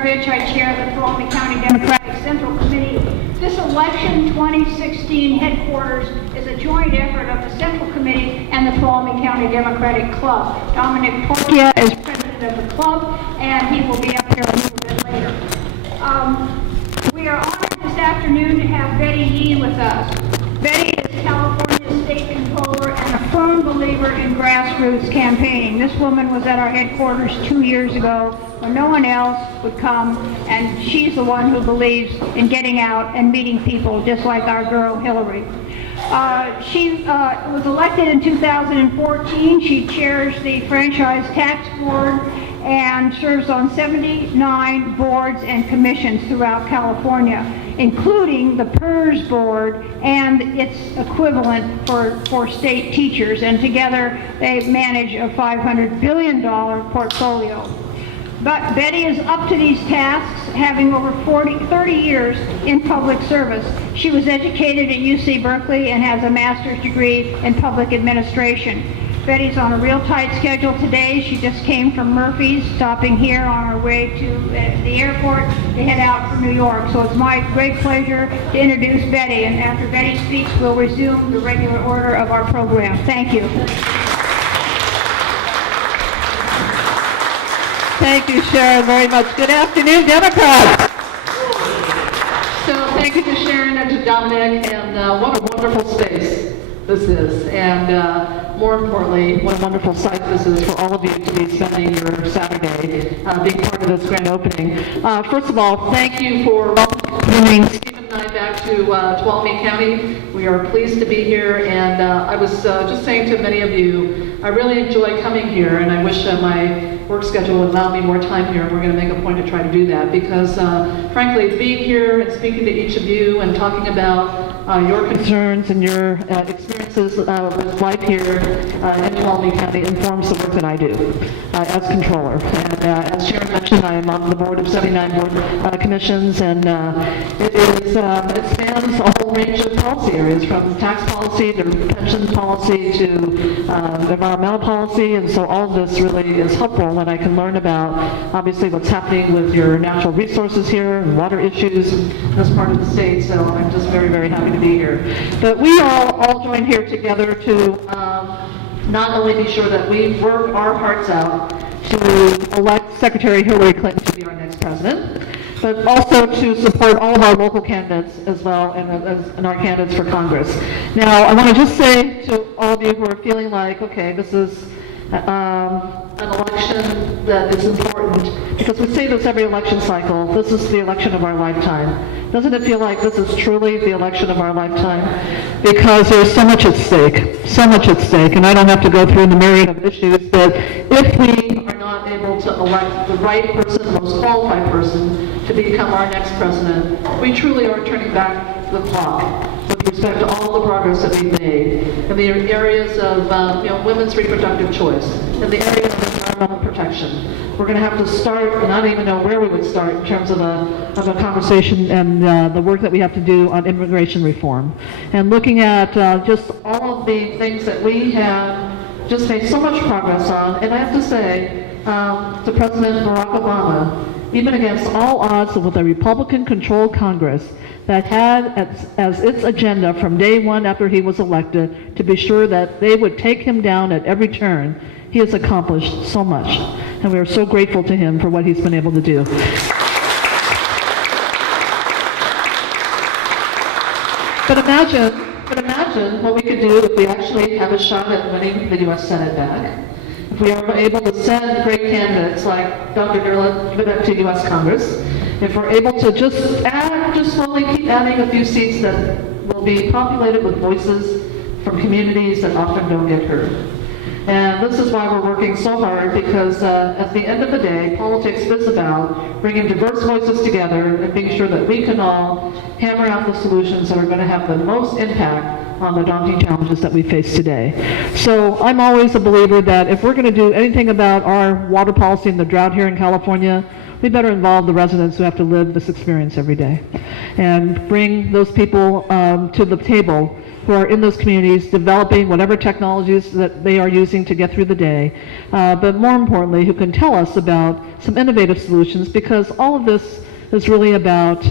Maravich. I chair the Tuolumne County Democratic Central Committee. This election 2016 headquarters is a joint effort of the Central Committee and the Tuolumne County Democratic Club. Dominic Portia is president of the club, and he will be up here a little bit later. We are honored this afternoon to have Betty Yee with us. Betty is California's state controller and a firm believer in grassroots campaigning. This woman was at our headquarters 2 years ago when no one else would come, and she's the one who believes in getting out and meeting people, just like our girl Hillary. She was elected in 2014. She chairs the Franchise Tax Board and serves on 79 boards and commissions throughout California, including the PERS board and its equivalent for state teachers, and together they manage a $500 billion portfolio. But Betty is up to these tasks, having over 30 years in public service. She was educated at UC Berkeley and has a master's degree in public administration. Betty's on a real tight schedule today. She just came from Murphy's, stopping here on her way to the airport to head out for New York. So it's my great pleasure to introduce Betty, and after Betty speaks, we'll resume the regular order of our program. Thank you. Thank you, Sharon, very much. Good afternoon, Democrats. So thank you to Sharon and to Dominic, and what a wonderful space this is, and more importantly, what a wonderful site this is for all of you to be spending your Saturday being part of this grand opening. First of all, thank you for welcoming Stephen and I back to Tuolumne County. We are pleased to be here, and I was just saying to many of you, I really enjoy coming here, and I wish my work schedule would allow me more time here, and we're going to make a point to try to do that, because frankly, being here and speaking to each of you and talking about your concerns and your experiences with life here in Tuolumne County informs the work that I do as controller. And as Sharon mentioned, I am on the board of 79 board commissions, and it spans a whole range of policy areas, from tax policy to pension policy to environmental policy, and so all of this really is helpful when I can learn about obviously what's happening with your natural resources here and water issues in this part of the state. So I'm just very, very happy to be here. But we all joined here together to not only be sure that we work our hearts out to elect Secretary Hillary Clinton to be our next president, but also to support all of our local candidates as well, and our candidates for Congress. Now, I want to just say to all of you who are feeling like, okay, this is an election that is important, because we say this every election cycle, this is the election of our lifetime. Doesn't it feel like this is truly the election of our lifetime? Because there's so much at stake, and I don't have to go through the myriad of issues, but if we are not able to elect the right person, the most qualified person, to become our next president, we truly are turning back the clock with respect to all the progress that we've made in the areas of women's reproductive choice, in the areas of environmental protection. We're going to have to start, and I don't even know where we would start in terms of a conversation and the work that we have to do on immigration reform. And looking at just all of the things that we have just made so much progress on, and I have to say to President Barack Obama, even against all odds with a Republican-controlled Congress that had as its agenda from day one after he was elected to be sure that they would take him down at every turn, he has accomplished so much. And we are so grateful to him for what he's been able to do. But imagine what we could do if we actually have a shot at winning the U.S. Senate back. If we are able to send great candidates like Dr. Durlin to U.S. Congress, if we're able to just slowly keep adding a few seats that will be populated with voices from communities that often don't get heard. And this is why we're working so hard, because at the end of the day, politics is about bringing diverse voices together and being sure that we can all hammer out the solutions that are going to have the most impact on the daunting challenges that we face today. So I'm always a believer that if we're going to do anything about our water policy and the drought here in California, we better involve the residents who have to live this experience every day and bring those people to the table who are in those communities developing whatever technologies that they are using to get through the day, but more importantly, who can tell us about some innovative solutions, because all of this is really about,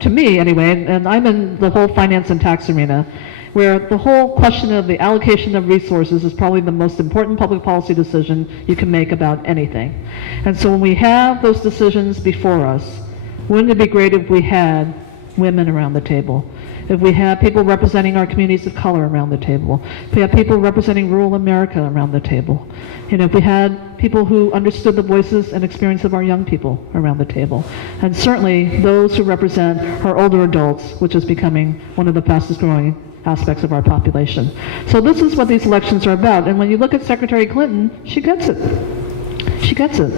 to me anyway, and I'm in the whole finance and tax arena, where the whole question of the allocation of resources is probably the most important public policy decision you can make about anything. And so when we have those decisions before us, wouldn't it be great if we had women around the table? If we had people representing our communities of color around the table? If we had people representing rural America around the table? You know, if we had people who understood the voices and experience of our young people around the table? And certainly those who represent our older adults, which is becoming one of the fastest growing aspects of our population. So this is what these elections are about. And when you look at Secretary Clinton, she gets it. She gets it.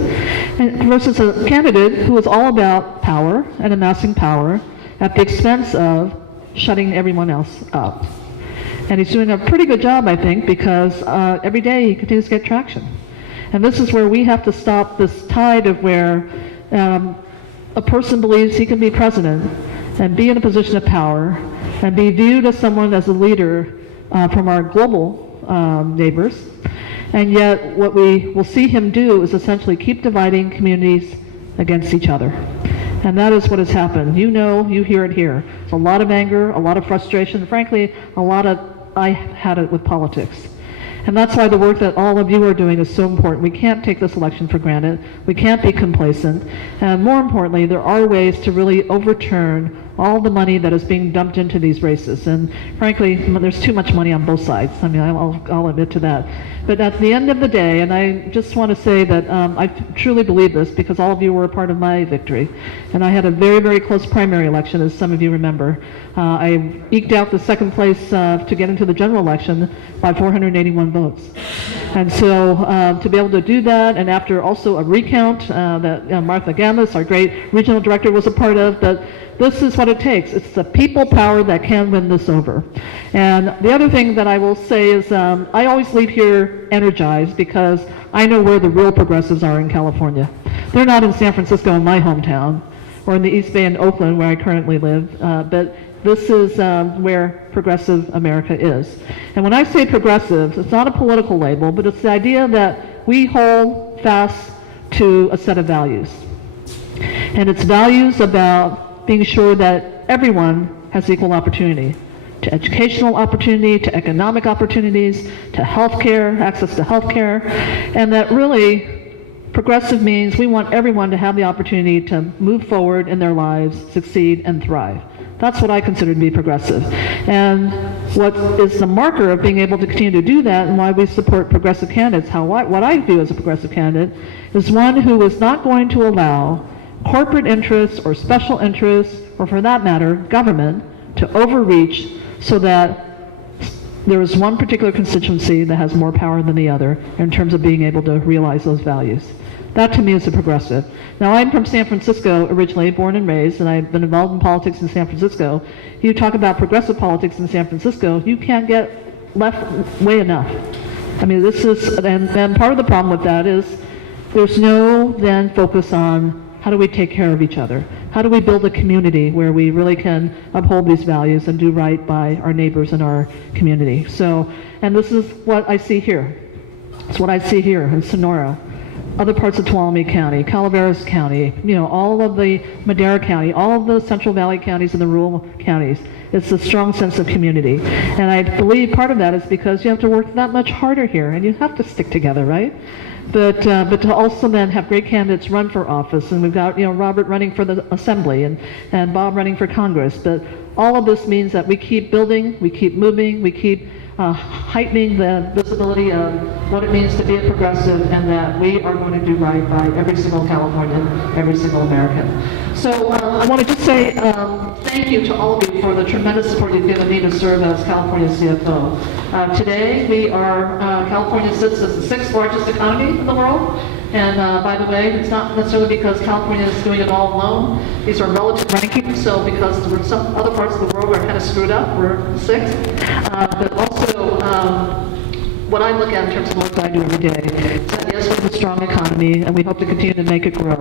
And versus a candidate who is all about power and amassing power at the expense of shutting everyone else up. And he's doing a pretty good job, I think, because every day he continues to get traction. And this is where we have to stop this tide of where a person believes he can be president and be in a position of power and be viewed as someone as a leader from our global neighbors. And yet what we will see him do is essentially keep dividing communities against each other. And that is what has happened. You know, you hear it here. It's a lot of anger, a lot of frustration, frankly, a lot of, I had it with politics. And that's why the work that all of you are doing is so important. We can't take this election for granted. We can't be complacent. And more importantly, there are ways to really overturn all the money that is being dumped into these races. And frankly, there's too much money on both sides. I mean, I'll admit to that. But at the end of the day, and I just want to say that I truly believe this because all of you were a part of my victory. And I had a very, very close primary election, as some of you remember. I eked out the second place to get into the general election by 481 votes. And so to be able to do that, and after also a recount that Martha Gamis, our great regional director, was a part of, that this is what it takes. It's the people power that can win this over. And the other thing that I will say is I always leave here energized because I know where the real progressives are in California. They're not in San Francisco, in my hometown, or in the East Bay in Oakland, where I currently live, but this is where progressive America is. And when I say progressive, it's not a political label, but it's the idea that we hold fast to a set of values. And it's values about being sure that everyone has equal opportunity, to educational opportunity, to economic opportunities, to healthcare, access to healthcare, and that really progressive means we want everyone to have the opportunity to move forward in their lives, succeed, and thrive. That's what I consider to be progressive. And what is the marker of being able to continue to do that, and why we support progressive candidates, what I view as a progressive candidate, is one who is not going to allow corporate interests or special interests, or for that matter, government, to overreach so that there is one particular constituency that has more power than the other in terms of being able to realize those values. That to me is a progressive. Now I'm from San Francisco originally, born and raised, and I've been involved in politics in San Francisco. You talk about progressive politics in San Francisco, you can't get left way enough. I mean, this is, and part of the problem with that is there's no then focus on how do we take care of each other? How do we build a community where we really can uphold these values and do right by our neighbors in our community? So, and this is what I see here. It's what I see here in Sonora, other parts of Tuolumne County, Calaveras County, you know, all of the Madera County, all of the Central Valley counties and the rural counties. It's a strong sense of community. And I believe part of that is because you have to work that much harder here, and you have to stick together, right? But to also then have great candidates run for office, and we've got, you know, Robert running for the Assembly and Bob running for Congress. But all of this means that we keep building, we keep moving, we keep heightening the visibility of what it means to be a progressive, and that we are going to do right by every single Californian, every single American. So I want to just say thank you to all of you for the tremendous support you've given me to serve as California's CFO. Today, California sits as the 6th largest economy in the world. And by the way, it's not necessarily because California is doing it all alone. These are relative rankings, so because there were some other parts of the world were kind of screwed up, we're 6th. But also, what I look at in terms of work that I do every day is that yes, we have a strong economy, and we hope to continue to make it grow.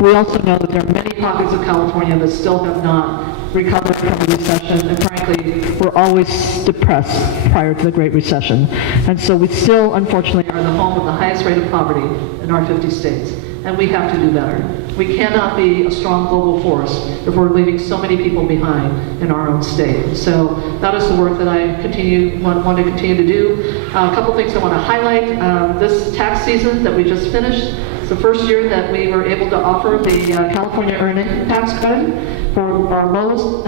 We also know that there are many pockets of California that still have not recovering from the recession, and frankly, we're always depressed prior to the Great Recession. And so we still, unfortunately, are the home with the highest rate of poverty in our 50 states, and we have to do better. We cannot be a strong global force if we're leaving so many people behind in our own state. So that is the work that I want to continue to do. A couple things I want to highlight. This tax season that we just finished, it's the first year that we were able to offer the California Earned Tax Credit for our lowest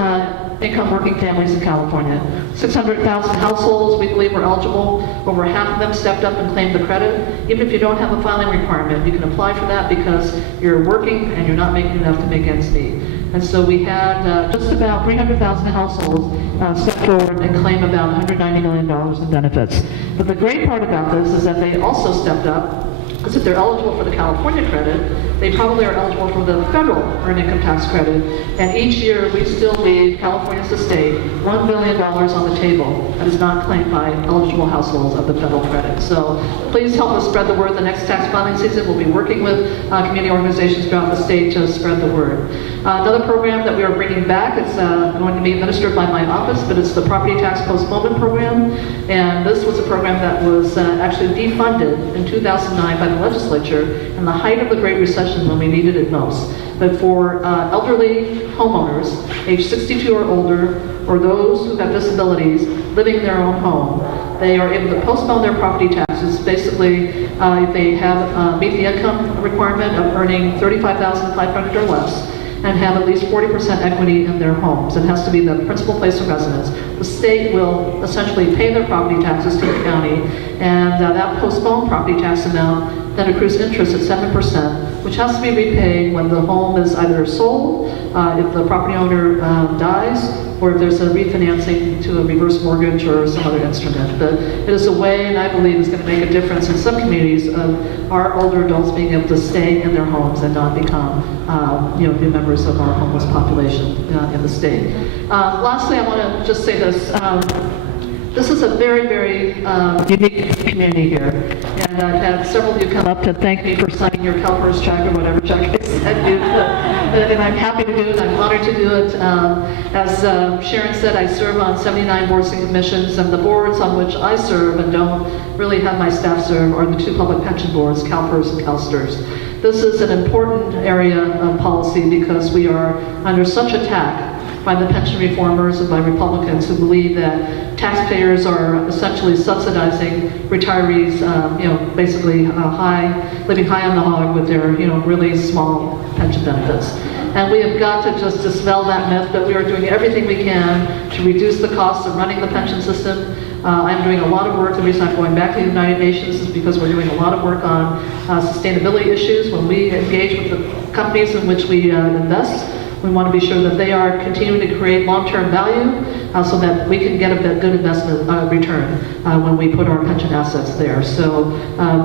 income working families in California. 600,000 households we believe were eligible. Over half of them stepped up and claimed the credit. Even if you don't have a filing requirement, you can apply for that because you're working and you're not making enough to make ends meet. And so we had just about 300,000 households step forward and claim about $190 million in benefits. But the great part about this is that they also stepped up, because if they're eligible for the California credit, they probably are eligible for the federal earned income tax credit. And each year we still leave California's estate $1 billion on the table that is not claimed by eligible households of the federal credit. So please help us spread the word. The next tax filing season, we'll be working with community organizations throughout the state to spread the word. Another program that we are bringing back, it's going to be administered by my office, but it's the Property Tax Postponement Program. And this was a program that was actually defunded in 2009 by the legislature in the height of the Great Recession when we needed it most. But for elderly homeowners, age 62 or older, or those who have disabilities living in their own home, they are able to postpone their property taxes. Basically, if they have meet the income requirement of earning $35,500 or less, and have at least 40% equity in their homes. It has to be the principal place of residence. The state will essentially pay their property taxes to the county, and that postponed property tax amount then accrues interest at 7%, which has to be repaid when the home is either sold, if the property owner dies, or if there's a refinancing to a reverse mortgage or some other instrument. But it is a way, and I believe is going to make a difference in some communities of our older adults being able to stay in their homes and not become new members of our homeless population in the state. Lastly, I want to just say this. This is a very, very unique community here. And I've had several of you come up to thank me for signing your CalPERS check or whatever check I sent you. And I'm happy to do it. I'm honored to do it. As Sharon said, I serve on 79 boards and commissions, and the boards on which I serve and don't really have my staff serve are the two public pension boards, CalPERS and CalSTRS. This is an important area of policy because we are under such attack by the pension reformers and by Republicans who believe that taxpayers are essentially subsidizing retirees, basically living high on the hog with their, really small pension benefits. And we have got to just dispel that myth, but we are doing everything we can to reduce the cost of running the pension system. I'm doing a lot of work. The reason I'm going back to the United Nations is because we're doing a lot of work on sustainability issues. When we engage with the companies in which we invest, we want to be sure that they are continuing to create long-term value so that we can get a good investment return when we put our pension assets there. So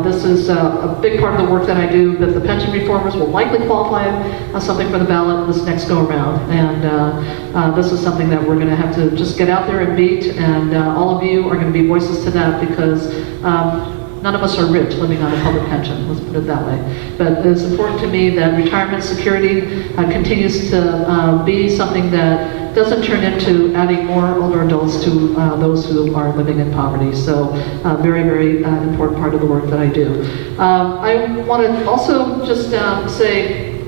this is a big part of the work that I do, that the pension reformers will likely qualify something for the ballot this next go-around. And this is something that we're going to have to just get out there and beat, and all of you are going to be voices to that because none of us are rich living on a public pension, let's put it that way. But it's important to me that retirement security continues to be something that doesn't turn into adding more older adults to those who are living in poverty. So very, very important part of the work that I do. I want to also just say,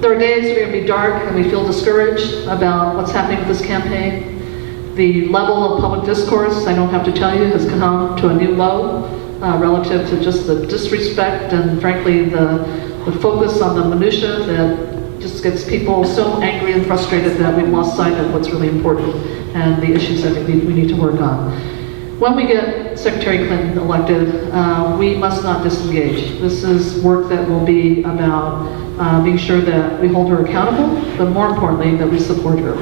there are days that are going to be dark and we feel discouraged about what's happening with this campaign. The level of public discourse, I don't have to tell you, has come to a new low relative to just the disrespect and frankly the focus on the minutia that just gets people so angry and frustrated that we've lost sight of what's really important and the issues that we need to work on. When we get Secretary Clinton elected, we must not disengage. This is work that will be about being sure that we hold her accountable, but more importantly, that we support her.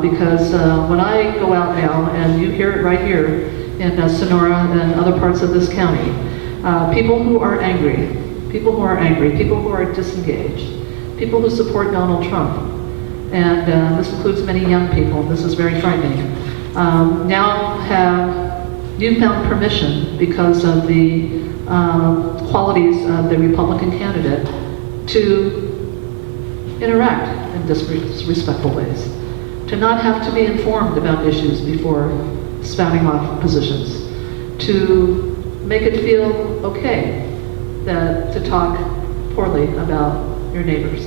Because when I go out now, and you hear it right here in Sonora and other parts of this county, people who are angry, people who are disengaged, people who support Donald Trump, and this includes many young people, this is very frightening, now have newfound permission because of the qualities of the Republican candidate to interact and disrespectful ways, to not have to be informed about issues before spouting off positions, to make it feel okay to talk poorly about your neighbors.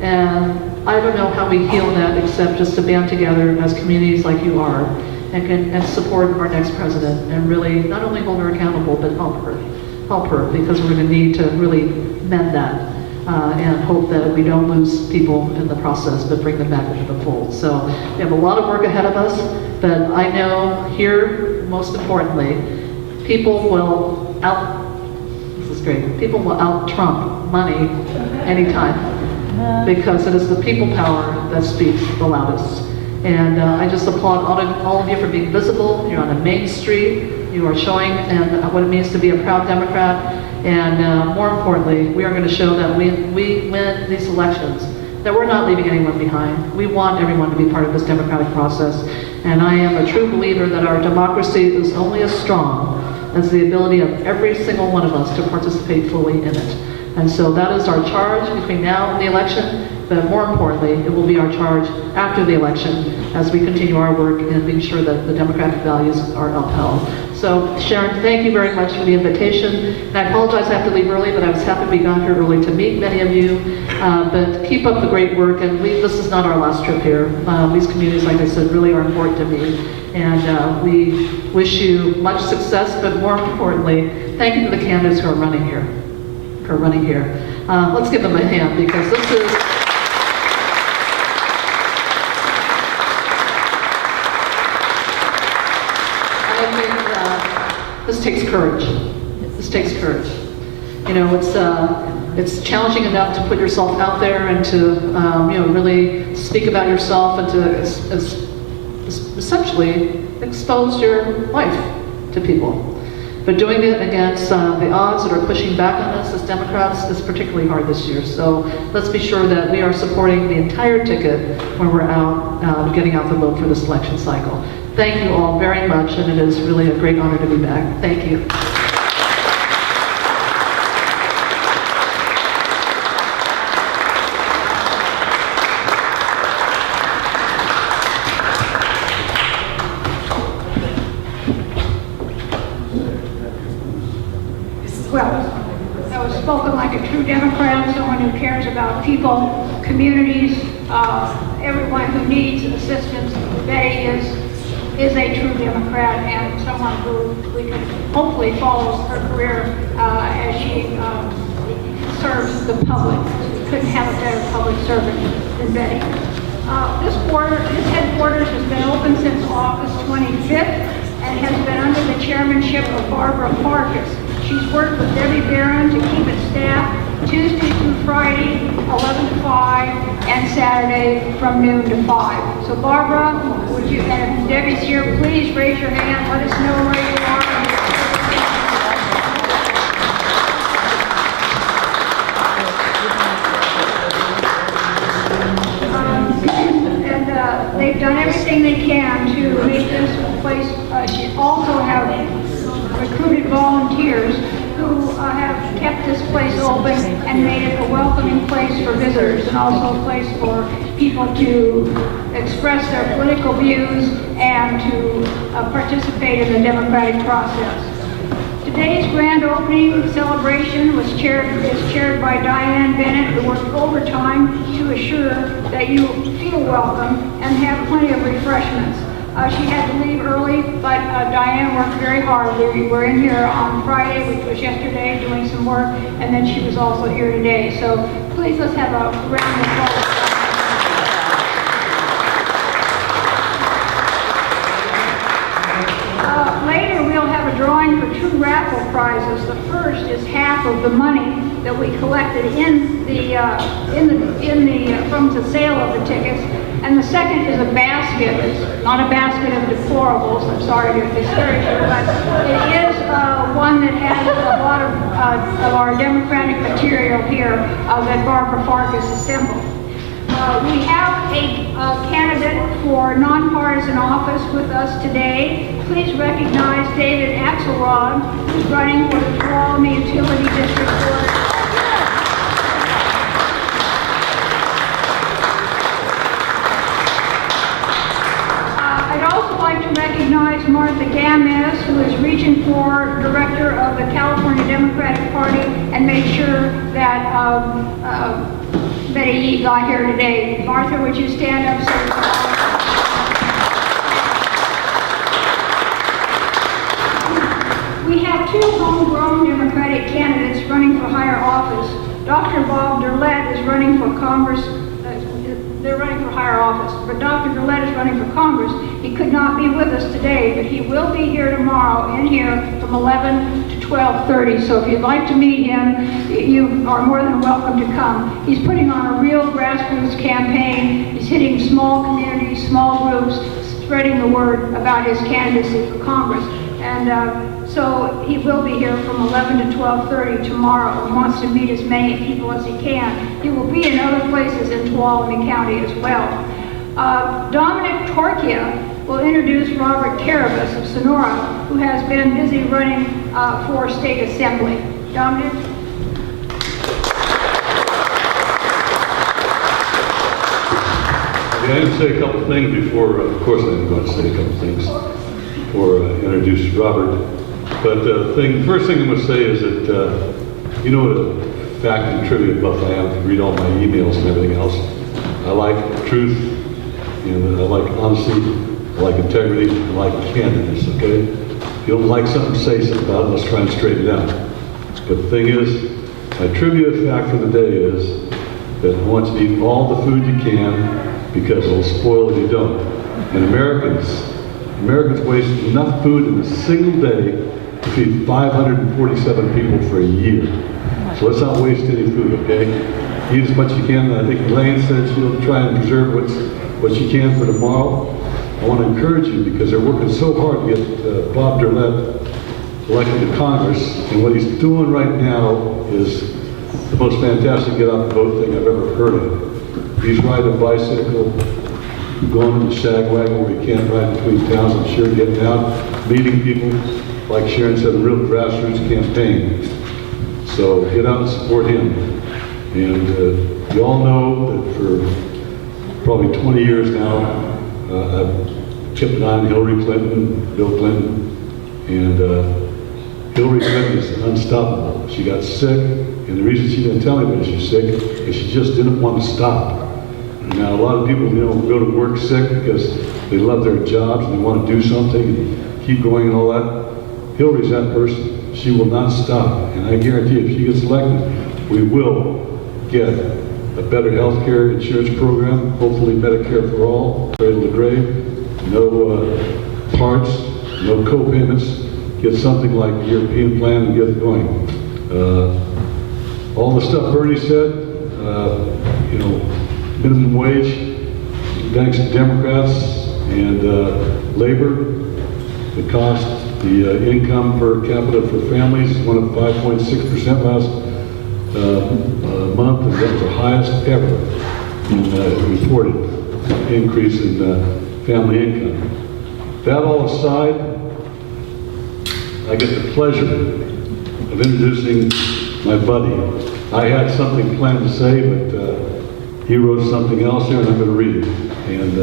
And I don't know how we heal that except just to band together as communities like you are and support our next president and really not only hold her accountable but help her because we're going to need to really mend that and hope that we don't lose people in the process but bring them back into the fold. So we have a lot of work ahead of us, but I know here, most importantly, people will out-Trump money anytime, because it is the people power that speaks the loudest. And I just applaud all of you for being visible. You're on a main street. You are showing what it means to be a proud Democrat. And more importantly, we are going to show that we win these elections, that we're not leaving anyone behind. We want everyone to be part of this democratic process. And I am a true believer that our democracy is only as strong as the ability of every single one of us to participate fully in it. And so that is our charge between now and the election, but more importantly, it will be our charge after the election as we continue our work in being sure that the democratic values are upheld. So Sharon, thank you very much for the invitation. And I apologize I have to leave early, but I was happy we got here early to meet many of you. But keep up the great work, and this is not our last trip here. These communities, like I said, really are important to me. And we wish you much success, but more importantly, thank you to the candidates who are running here. Let's give them a hand, because this is... This takes courage. This takes courage. You know, it's challenging enough to put yourself out there and to really speak about yourself and to essentially expose your life to people. But doing it against the odds that are pushing back on us as Democrats is particularly hard this year. So let's be sure that we are supporting the entire ticket when we're out getting out the vote for this election cycle. Thank you all very much, and it is really a great honor to be back. Thank you. Well, that was spoken like a true Democrat, someone who cares about people, communities, everyone who needs assistance. Betty is a true Democrat and someone who we can hopefully follow her career as she serves the public. We couldn't have a better public servant than Betty. This headquarters has been open since August 25th and has been under the chairmanship of Barbara Farkas. She's worked with Debbie Barron to keep it staffed Tuesday through Friday, 11 to 5, and Saturday from noon to 5. So Barbara, would you, and if Debbie's here, please raise your hand, let us know where you are. They've done everything they can to make this place, she also have recruited volunteers who have kept this place open and made it a welcoming place for visitors and also a place for people to express their political views and to participate in the democratic process. Today's grand opening celebration is chaired by Diane Bennett, who worked overtime to assure that you feel welcome and have plenty of refreshments. She had to leave early, but Diane worked very hard. We were in here on Friday, which was yesterday, doing some work, and then she was also here today. So please, let's have a round of applause. Later, we'll have a drawing for two raffle prizes. The first is half of the money that we collected from the sale of the tickets. And the second is a basket. It's not a basket of deplorables, I'm sorry to discourage you, but it is one that has a lot of our democratic material here that Barbara Farkas assembled. We have a candidate for nonpartisan office with us today. Please recognize David Axelrod, who's running for the Tuolumne Utility District Board. recognize Martha Gamez, who is Region 4 Director of the California Democratic Party, and made sure that Betty Yee got here today. Martha, would you stand up so we can all... We have two homegrown Democratic candidates running for higher office. Dr. Bob Derlett is running for Congress. They're running for higher office, but Dr. Derlett is running for Congress. He could not be with us today, but he will be here tomorrow in here from 11 to 12:30. So if you'd like to meet him, you are more than welcome to come. He's putting on a real grassroots campaign. He's hitting small communities, small groups, spreading the word about his candidacy for Congress. And so he will be here from 11 to 12:30 tomorrow and wants to meet as many people as he can. He will be in other places in Tuolumne County as well. Dominic Torquia will introduce Robert Carabas of Sonora, who has been busy running for state assembly. Dominic? I'm going to say a couple things before, of course I'm going to say a couple things before I introduce Robert. But first thing I'm going to say is that, you know what a fact and trivia buff I am. To read all my emails and everything else. I like truth, and I like honesty, I like integrity, I like candidness, okay? If you don't like something, say something about it. Let's try and straighten it out. But the thing is, my trivia fact for the day is that I want you to eat all the food you can because it'll spoil if you don't. And Americans waste enough food in a single day to feed 547 people for a year. So let's not waste any food, okay? Eat as much as you can. I think Elaine said she'll try and preserve what she can for tomorrow. I want to encourage you because they're working so hard to get Bob Derlett elected to Congress, and what he's doing right now is the most fantastic get out the vote thing I've ever heard of. He's riding a bicycle, going in the shag wagon where he can't ride between towns, I'm sure, getting out, meeting people, like Sharon said, a real grassroots campaign. So get out and support him. And you all know that for probably 20 years now, I've kept an eye on Hillary Clinton, Bill Clinton, and Hillary Clinton is unstoppable. She got sick, and the reason she didn't tell anybody she's sick is she just didn't want to stop. Now, a lot of people, go to work sick because they love their jobs and they want to do something and keep going and all that. Hillary's that person. She will not stop. And I guarantee if she gets elected, we will get a better health care insurance program, hopefully Medicare for all, cradle to grave, no parts, no co-payments, get something like the European plan and get it going. All the stuff Bernie said, minimum wage, thanks to Democrats and labor, the cost, the income per capita for families went up 5.6% last month, and that was the highest ever in reported increase in family income. That all aside, I get the pleasure of introducing my buddy. I had something planned to say, but he wrote something else here, and I'm going to read it. And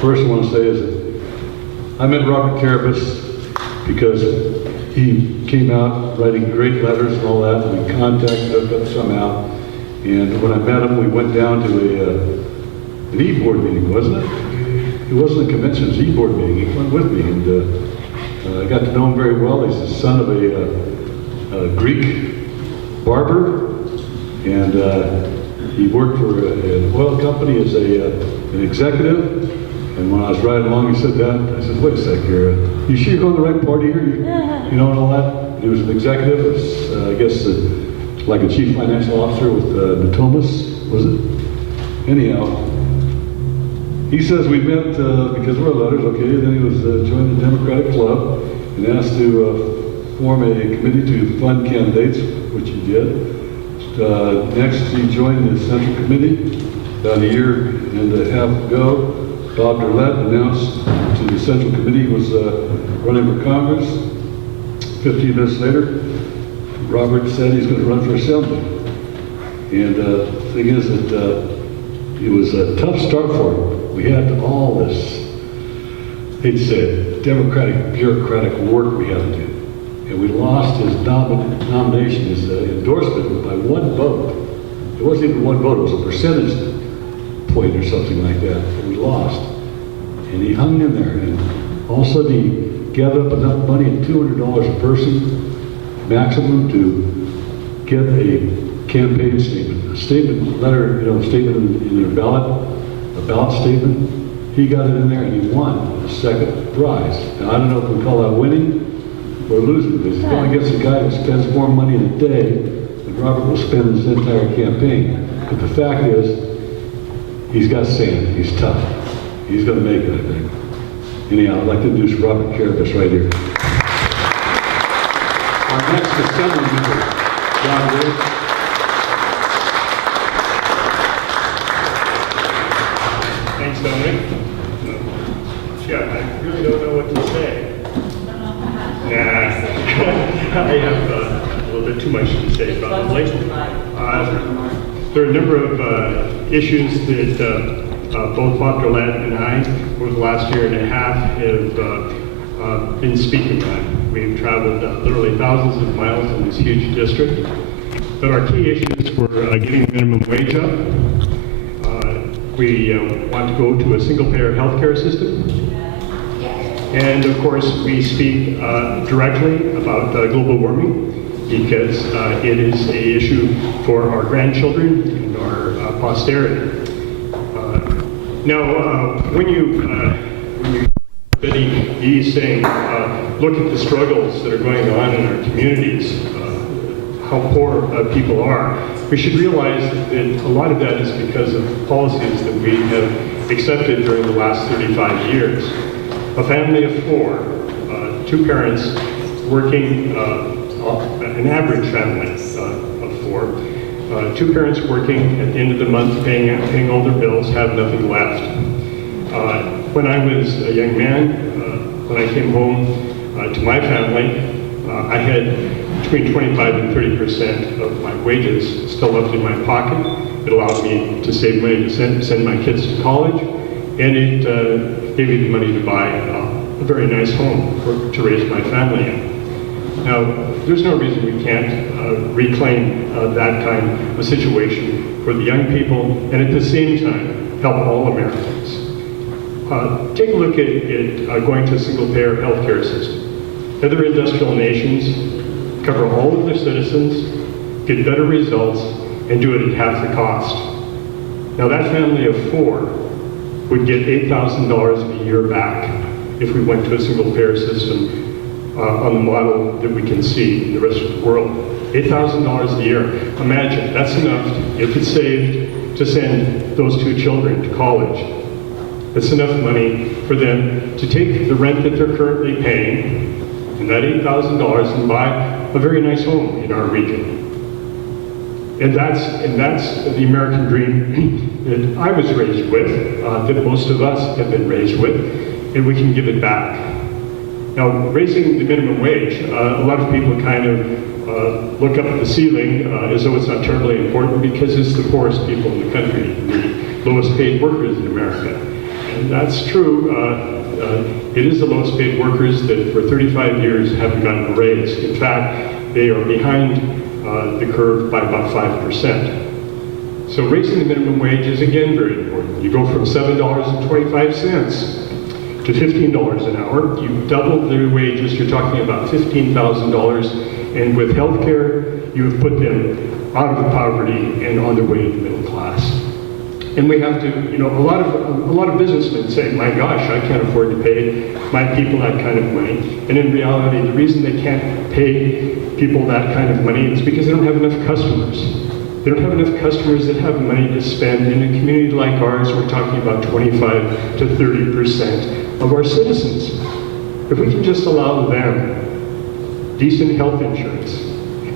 first I want to say is that I met Robert Carabas because he came out writing great letters and all that, and we contacted him somehow. And when I met him, we went down to an e-board meeting, wasn't it? It wasn't a convention, it was an e-board meeting. He went with me, and I got to know him very well. He's the son of a Greek barber, and he worked for an oil company as an executive. And when I was riding along, he said that. I said, wait a sec here. You sure you're going to the right party here? You know, and all that. He was an executive, I guess, like a chief financial officer with Natomas, was it? Anyhow, he says we met because of our letters, okay. Then he was joined the Democratic Club and asked to form a committee to fund candidates, which he did. Next, he joined the Central Committee about a year and a half ago. Bob Derlett announced to the Central Committee he was running for Congress. 15 minutes later, Robert said he's going to run for Assembly. And the thing is that it was a tough start for him. We had all this, I hate to say it, democratic, bureaucratic work we have to do. And we lost his nomination, his endorsement by one vote. It wasn't even one vote, it was a percentage point or something like that. And we lost. And he hung in there. And all of a sudden he gathered up enough money at $200 a person, maximum, to get a campaign statement. A statement letter, statement in their ballot, a ballot statement. He got it in there and he won the second prize. Now I don't know if we call that winning or losing, because he's going against a guy who spends more money in a day than Robert will spend his entire campaign. But the fact is, he's got sand, he's tough. He's going to make it, I think. Anyhow, I'd like to introduce Robert Carabas right here. Our next assembly member, John Wood. Thanks, Dominic. Yeah, I really don't know what to say. Nah, I have a little bit too much to say, probably. There are a number of issues that both Bob Drolette and I, over the last year and a half, have been speaking on. We've traveled literally thousands of miles in this huge district. But our key issues were getting minimum wage up. We want to go to a single-payer healthcare system. And of course, we speak directly about global warming because it is an issue for our grandchildren and our posterity. Now, when you Betty E saying, look at the struggles that are going on in our communities, how poor people are, we should realize that a lot of that is because of policies that we have accepted during the last 35 years. A family of four, two parents working, an average family of four, two parents working at the end of the month, paying all their bills, have nothing left. When I was a young man, when I came home to my family, I had between 25 and 30% of my wages still left in my pocket. It allowed me to save money to send my kids to college, and it gave me the money to buy a very nice home to raise my family in. Now, there's no reason we can't reclaim that kind of situation for the young people, and at the same time, help all Americans. Take a look at going to a single-payer healthcare system. Other industrial nations cover all of their citizens, get better results, and do it at half the cost. Now, that family of four would get $8,000 a year back if we went to a single-payer system on the model that we can see in the rest of the world. $8,000 a year. Imagine, that's enough, if it's saved, to send those two children to college. That's enough money for them to take the rent that they're currently paying, and that $8,000, and buy a very nice home in our region. And that's the American dream that I was raised with, that most of us have been raised with, and we can give it back. Now, raising the minimum wage, a lot of people kind of look up at the ceiling as though it's not terribly important because it's the poorest people in the country, the lowest paid workers in America. And that's true. It is the lowest paid workers that for 35 years haven't gotten a raise. In fact, they are behind the curve by about 5%. So raising the minimum wage is again very important. You go from $7.25 to $15 an hour. You've doubled their wages. You're talking about $15,000. And with health care, you have put them out of poverty and on their way to the middle class. And we have to, a lot of businessmen say, my gosh, I can't afford to pay my people that kind of money. And in reality, the reason they can't pay people that kind of money is because they don't have enough customers. They don't have enough customers that have money to spend. In a community like ours, we're talking about 25 to 30% of our citizens. If we can just allow them decent health insurance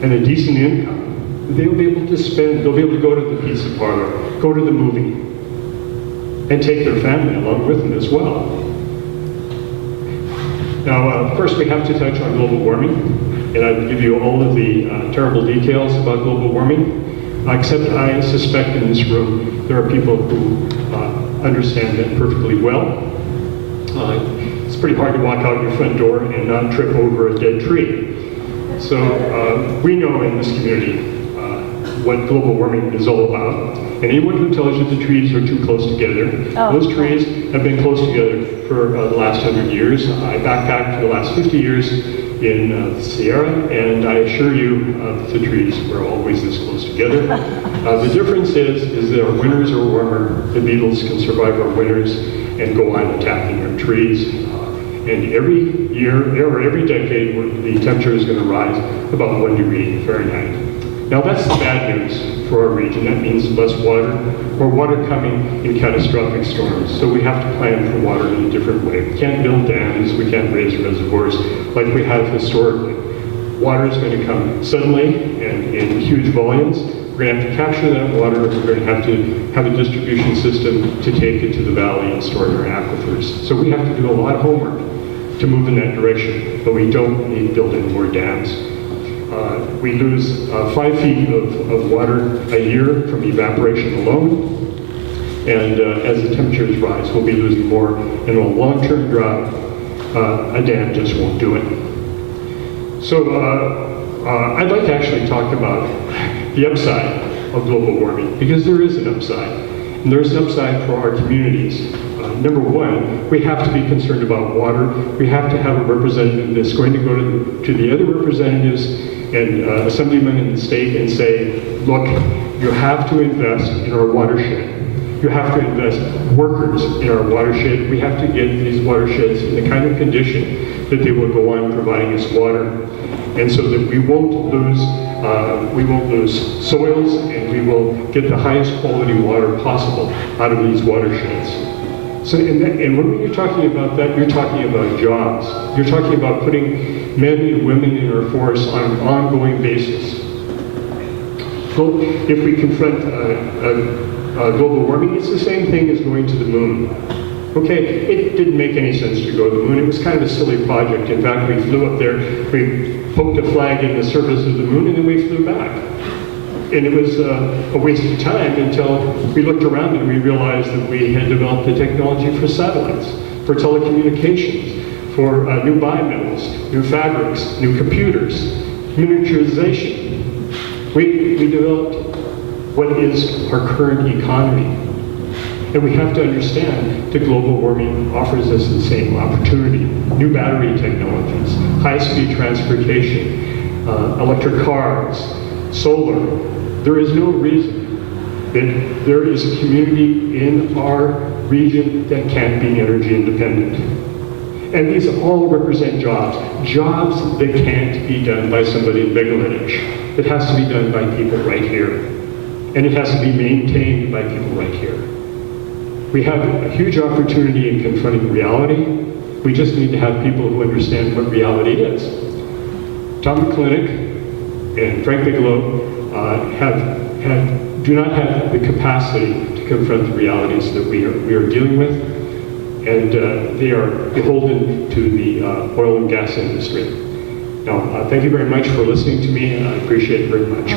and a decent income, they'll be able to spend, they'll be able to go to the pizza parlor, go to the movie, and take their family along with them as well. Now, first we have to touch on global warming, and I'll give you all of the terrible details about global warming, except I suspect in this room there are people who understand that perfectly well. It's pretty hard to walk out your front door and not trip over a dead tree. So we know in this community what global warming is all about. And anyone who tells you the trees are too close together, those trees have been close together for the last 100 years. I backpacked for the last 50 years in the Sierra, and I assure you the trees were always this close together. The difference is that our winters are warmer, the beetles can survive our winters and go on attacking our trees. And every year, or every decade, the temperature is going to rise about 1 degree Fahrenheit. Now that's the bad news for our region. That means less water, or water coming in catastrophic storms. So we have to plan for water in a different way. We can't build dams, we can't raise reservoirs like we have historically. Water is going to come suddenly and in huge volumes. We're going to have to capture that water. We're going to have a distribution system to take it to the valley and store it in our aquifers. So we have to do a lot of homework to move in that direction, but we don't need to build any more dams. We lose 5 feet of water a year from evaporation alone, and as the temperatures rise, we'll be losing more. In a long-term drought, a dam just won't do it. So I'd like to actually talk about the upside of global warming, because there is an upside, and there's an upside for our communities. Number one, we have to be concerned about water. We have to have a representative that's going to go to the other representatives and assemblymen in the state and say, look, you have to invest in our watershed. You have to invest workers in our watershed. We have to get these watersheds in the kind of condition that they will go on providing us water, and so that we won't lose soils, and we will get the highest quality water possible out of these watersheds. So, and when you're talking about that, you're talking about jobs. You're talking about putting men and women in our forests on an ongoing basis. So if we confront global warming, it's the same thing as going to the moon. Okay, it didn't make any sense to go to the moon. It was kind of a silly project. In fact, we flew up there, we poked a flag in the surface of the moon, and then we flew back. And it was a waste of time until we looked around and we realized that we had developed the technology for satellites, for telecommunications, for new biometals, new fabrics, new computers, miniaturization. We developed what is our current economy. And we have to understand that global warming offers us the same opportunity. New battery technologies, high-speed transportation, electric cars, solar. There is no reason that there is a community in our region that can't be energy independent. And these all represent jobs that can't be done by somebody in Bangladesh. It has to be done by people right here. And it has to be maintained by people right here. We have a huge opportunity in confronting reality. We just need to have people who understand what reality is. Tom McClintock and Frank Bigelow do not have the capacity to confront the realities that we are dealing with, and they are beholden to the oil and gas industry. Now, thank you very much for listening to me. I appreciate it very much.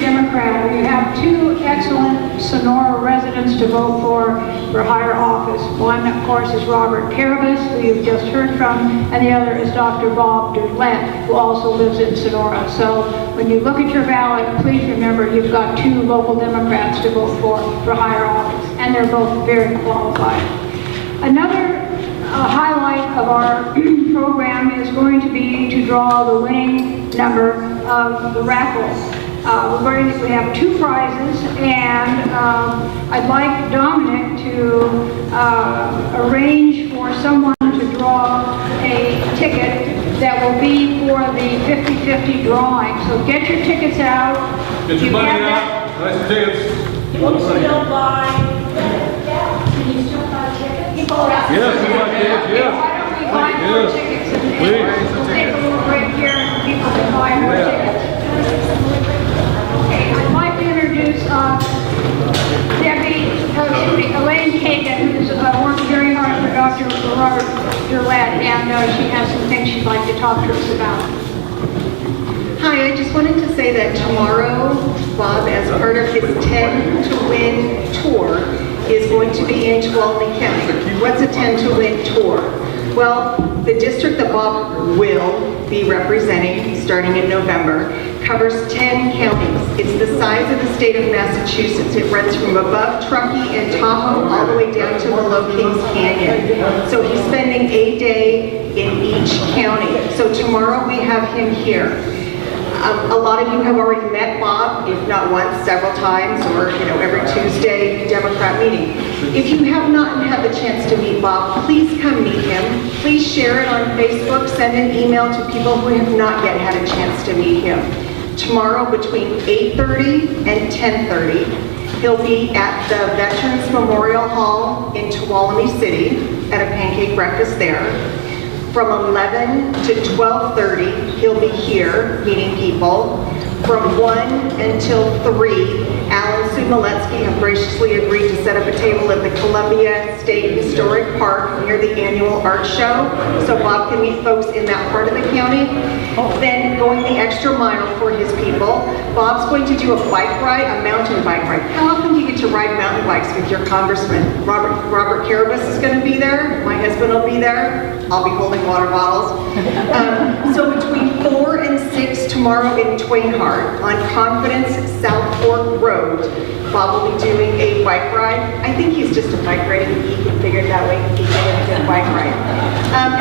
Democrat. We have two excellent Sonora residents to vote for higher office. One, of course, is Robert Carabas, who you've just heard from, and the other is Dr. Bob Durlett, who also lives in Sonora. So when you look at your ballot, please remember you've got two local Democrats to vote for higher office, and they're both very qualified. Another highlight of our program is going to be to draw the winning number of the raffle. We have two prizes, and I'd like Dominic to arrange for someone to draw a ticket that will be for the 50-50 drawing. So get your tickets out. Get your money out. Nice tickets. Can you still buy tickets? Yes, we buy tickets, yes. Why don't we buy more tickets, and we'll take a little break here and people can buy more tickets. Okay, I'd like to introduce Elaine Kagan, who's worked very hard for Dr. Robert Durlett, and she has some things she'd like to talk to us about. Hi, I just wanted to say that tomorrow Bob, as part of his 10 to Win tour, is going to be in Tuolumne County. What's a 10 to Win tour? Well, the district that Bob will be representing, starting in November, covers 10 counties. It's the size of the state of Massachusetts. It runs from above Truckee and Tahoe all the way down to below Kings Canyon. So he's spending a day in each county. So tomorrow we have him here. A lot of you have already met Bob, if not once, several times, or every Tuesday Democrat meeting. If you have not had the chance to meet Bob, please come meet him. Please share it on Facebook, send an email to people who have not yet had a chance to meet him. Tomorrow between 8:30 and 10:30, he'll be at the Veterans Memorial Hall in Tuolumne City at a pancake breakfast there. From 11 to 12:30, he'll be here meeting people. From 1 until 3, Alan and Sue Maletsky have graciously agreed to set up a table at the Columbia State Historic Park near the annual art show, so Bob can meet folks in that part of the county. Then going the extra mile for his people, Bob's going to do a bike ride, a mountain bike ride. How often do you get to ride mountain bikes with your congressman? Robert Carabas is going to be there. My husband will be there. I'll be holding water bottles. So between 4 and 6 tomorrow in Twain Harte on Confidence South Fork Road, Bob will be doing a bike ride. I think he's just a bike rider. He can figure it that way. He's doing a good bike ride.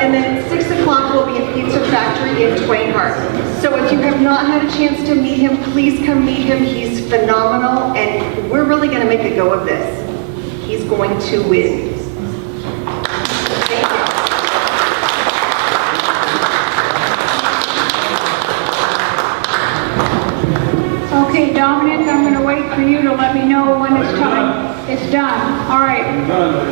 And then at 6 o'clock will be a pizza factory in Twain Harte. So if you have not had a chance to meet him, please come meet him. He's phenomenal, and we're really going to make a go of this. He's going to win. Thank you. Okay, Dominic, I'm going to wait for you to let me know when it's time. It's done. All right.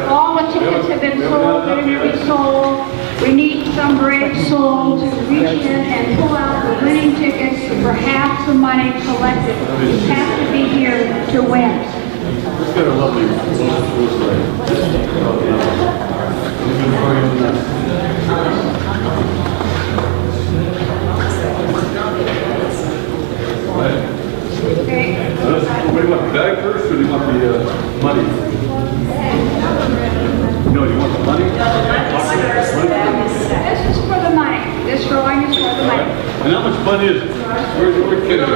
All the tickets have been sold. They're going to be sold. We need some brave soul to reach in and pull out the winning tickets for half the money collected. You have to be here to win. It's got a lovely Okay. What do you want, the bag first, or do you want the money? No, you want the money? This is for the money. This drawing is for the money. And how much money is it? Where's your kid? There's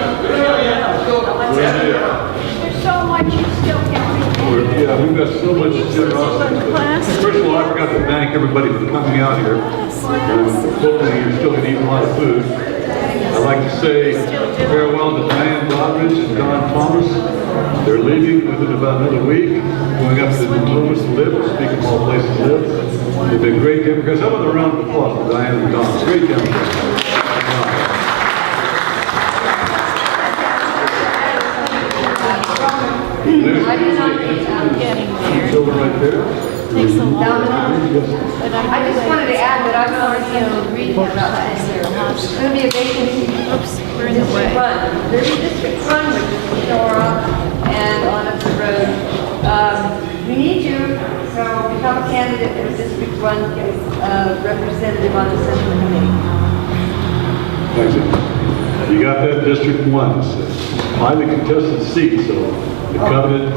so much you still can't. Yeah, we've got so much generosity. First of all, I forgot to thank everybody for coming out here. Hopefully you're still going to eat a lot of food. I'd like to say farewell to Diane Doddridge and Don Thomas. They're leaving within about another week, going up to Columbus to live, speaking of all places to live. They've been great Democrats. How about a round of applause for Diane and Don? Great Democrats. Over right there. I just wanted to add that I've already reading about this. There's going to be a vacancy. Oops, we're in the way. There's a district one, which is Nora and on up the road. We need you, so become a candidate for District 1 representative on the Central Committee. Thank you. You got that, District 1. It's a highly contested seat, so the coveted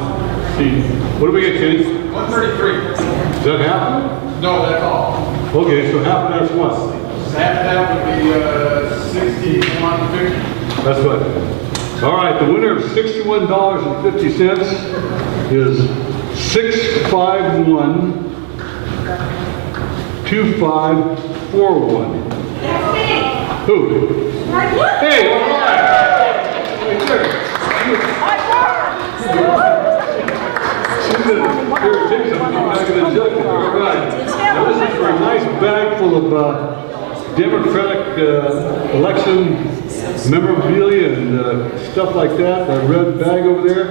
seat. What do we get, Kenny? 133. Is that half? No, that's all. Okay, so half of that's what? Half of that would be 61.50. That's what. All right, the winner of $61.50 is 651 2541. Who? Hey, all right. Hey, sir. Here, take something back in the jug. All right. Now, this is for a nice bag full of Democratic election memorabilia and stuff like that. A red bag over there.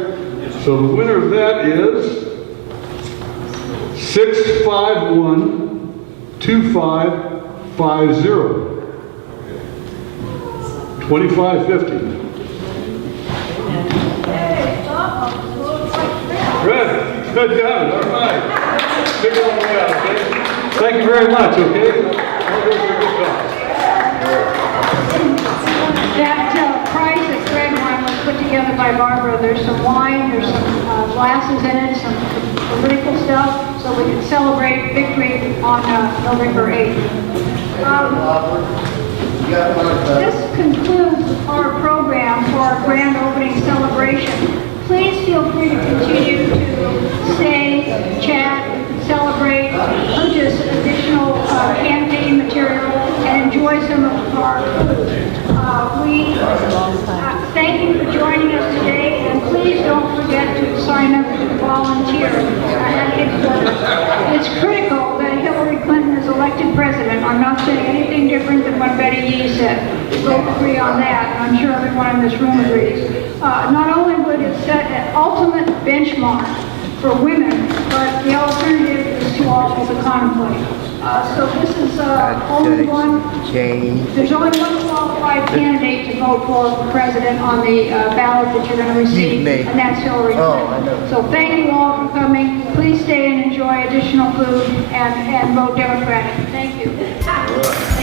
So the winner of that is 651 2550. 2550. Good job. All right. Take it all the way out, okay? Thank you very much, okay? All those are good talks. That prize that Fred won was put together by Barbara. There's some wine, there's some glasses in it, some political stuff, so we can celebrate victory on November 8th. This concludes our program for our grand opening celebration. Please feel free to continue to stay, chat, celebrate, purchase additional campaign material, and enjoy some of our food. We thank you for joining us today, and please don't forget to sign up to volunteer at headquarters. It's critical that Hillary Clinton is elected president. I'm not saying anything different than what Betty Yee said. We both agree on that, and I'm sure everyone in this room agrees. Not only would it set an ultimate benchmark for women, but the alternative is too awful to contemplate. So this is only one, there's only one qualified candidate to vote for president on the ballot that you're going to receive, and that's Hillary Clinton. So thank you all for coming. Please stay and enjoy additional food and vote Democratic. Thank you.